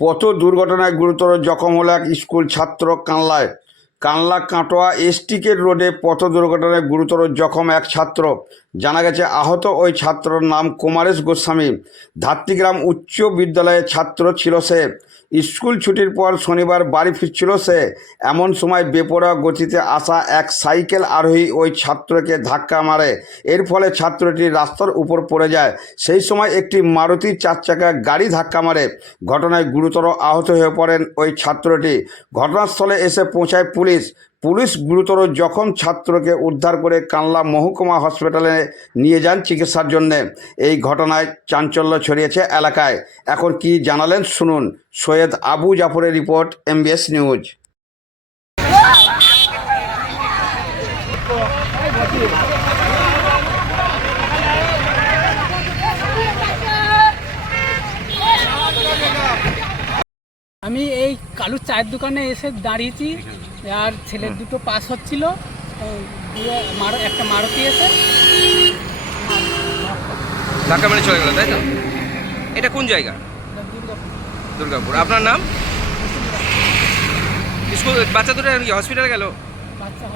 পথ দুর্ঘটনায় গুরুতর জখম হলো এক স্কুল ছাত্র কানলায়। কানলা কাটোয়া এসটিকেট রোডে পথ দুর্ঘটনায় গুরুতর জখম এক ছাত্র। জানা গেছে আহত ওই ছাত্রর নাম কুমারেশ গোস্বামী। ধাত্রীগ্রাম উচ্চ বিদ্যালয়ের ছাত্র ছিল সে। স্কুল ছুটির পর শনিবার বাড়ি ফিরছিল সে। এমন সময় বেপরোয়া গতিতে আসা এক সাইকেল আরোহী ওই ছাত্রকে ধাক্কা মারে। এর ফলে ছাত্রটি রাস্তার উপর পড়ে যায়। সেই সময় একটি মারুতি 4 চাকা গাড়ি ধাক্কা মারে। ঘটনায় গুরুতর আহত হয়ে পড়েন ওই ছাত্রটি। ঘটনাস্থলে এসে পৌঁছায় পুলিশ। গুরুতর জখম ছাত্রকে উদ্ধার করে কানলা মহকুমা হসপিটালে নিয়ে যান চিকিৎসার জন্যে। এই ঘটনায় চাঞ্চল্য ছড়িয়েছে এলাকায়। এখন কি জানালেন শুনুন। সৈয়দ আবু জাফরের রিপোর্ট, MBS নিউজ। আমি এই কালুর চায়ের দোকানে এসে দাঁড়িয়েছি, আর ছেলের দুটো পাস হচ্ছিল, একটা মারুতি এসে ধাক্কা মেরে চলে গেল, তাই তো? এটা কোন জায়গা? দুর্গাপুর। আপনার নাম? স্কুল বাচ্চা দুটো হসপিটালে গেল? বাচ্চা